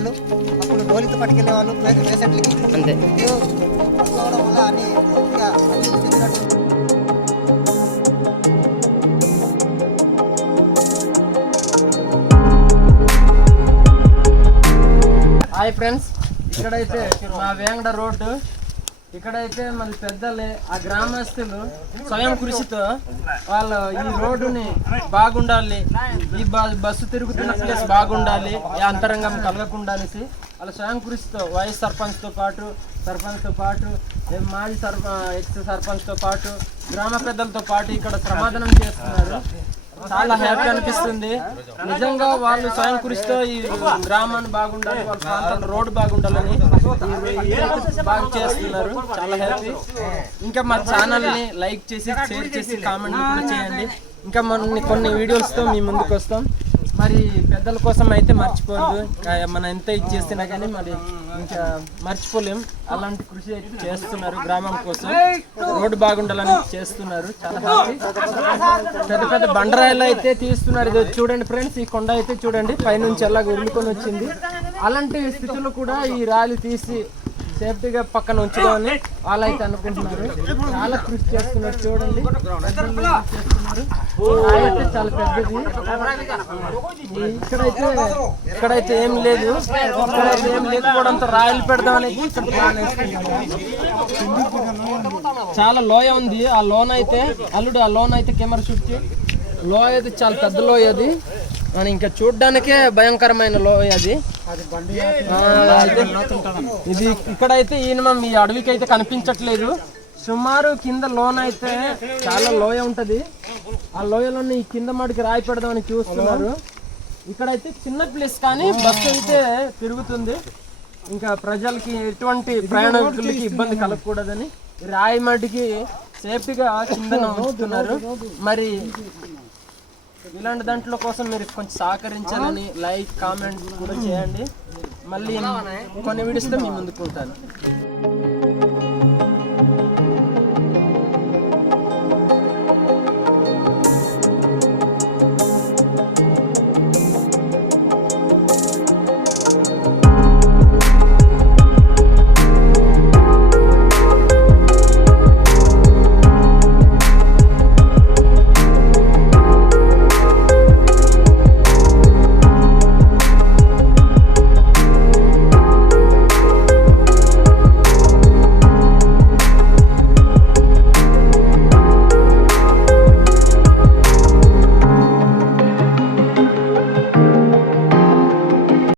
వాళ్ళు అప్పుడు డోలితో పట్టుకెళ్ళే వాళ్ళు పేషెంట్లకి అంతే. పట్టుకోవడం వల్ల అన్ని పూర్తిగా అభివృద్ధి చెందినట్టు. హాయ్ ఫ్రెండ్స్, ఇక్కడైతే మా వేంగడ రోడ్డు, ఇక్కడైతే మన పెద్దలే ఆ గ్రామస్తులు స్వయం కృషితో వాళ్ళు ఈ రోడ్డుని బాగుండాలి, ఈ బస్సు తిరుగుతున్న ప్లేస్ బాగుండాలి, ఈ అంతరంగం కలగకుండా అనేసి వాళ్ళ స్వయం కృషితో వైస్ సర్పంచ్తో పాటు మాజీ ఎక్స్ సర్పంచ్తో పాటు గ్రామ పెద్దలతో పాటు ఇక్కడ సమాధానం చేస్తున్నారు. చాలా హ్యాపీ అనిపిస్తుంది. నిజంగా వాళ్ళు స్వయం కృషితో ఈ గ్రామాన్ని బాగుండాలి, వాళ్ళ ప్రాంతం రోడ్డు బాగుండాలని బాగా చేస్తున్నారు. చాలా హ్యాపీ. ఇంకా మా ఛానల్ని లైక్ చేసి షేర్ చేసి కామెంట్ కూడా చేయండి. ఇంకా కొన్ని వీడియోస్తో మీ ముందుకు వస్తాం. మరి పెద్దల కోసం అయితే మర్చిపోద్దు. మనం ఎంత ఇచ్చేసినా కానీ మరి ఇంకా మర్చిపోలేం. అలాంటి కృషి అయితే చేస్తున్నారు, గ్రామం కోసం రోడ్డు బాగుండాలని చేస్తున్నారు. చాలా హ్యాపీ. పెద్ద పెద్ద బండరాయిలు అయితే తీస్తున్నారు. ఇది చూడండి ఫ్రెండ్స్, ఈ కొండ అయితే చూడండి పైనుంచి ఎలా ఉరుముకొని వచ్చింది. అలాంటి స్థితిలో కూడా ఈ రాళ్ళు తీసి సేఫ్టీగా పక్కన ఉంచుకోవాలని వాళ్ళైతే అనుకుంటున్నారు. చాలా కృషి చేస్తున్నారు. చూడండి చేస్తున్నారు. అయితే చాలా పెద్దది. ఇక్కడైతే ఏం లేదు. ఇక్కడైతే ఏం లేకపోవడంతో రాయలు పెడదామని ప్లాన్ వేసుకుంటున్నారు. చాలా లోయ ఉంది. ఆ లోన్ అయితే అల్లుడు ఆ లోన్ అయితే కెమెరా షూట్ లోయ అయితే చాలా పెద్ద లోయ అది. ఇంకా చూడ్డానికే భయంకరమైన లోయ అది. ఇది ఇక్కడైతే ఈ అడవికి అయితే కనిపించట్లేదు. సుమారు కింద లోన అయితే చాలా లోయ ఉంటది. ఆ లోయలోని ఈ కింద మడికి రాయి పెడదామని చూస్తున్నారు. ఇక్కడైతే చిన్న ప్లేస్ కానీ బస్సు అయితే తిరుగుతుంది. ఇంకా ప్రజలకి ఎటువంటి ప్రయాణికులకి ఇబ్బంది కలగకూడదని రాయి మడికి సేఫ్టీగా కింద ఉంచుతున్నారు. మరి ఇలాంటి దాంట్లో కోసం మీరు కొంచెం సహకరించాలని లైక్ కామెంట్ కూడా చేయండి. మళ్ళీ కొన్ని వీడియోస్తో మీ ముందుకు ఉంటాను.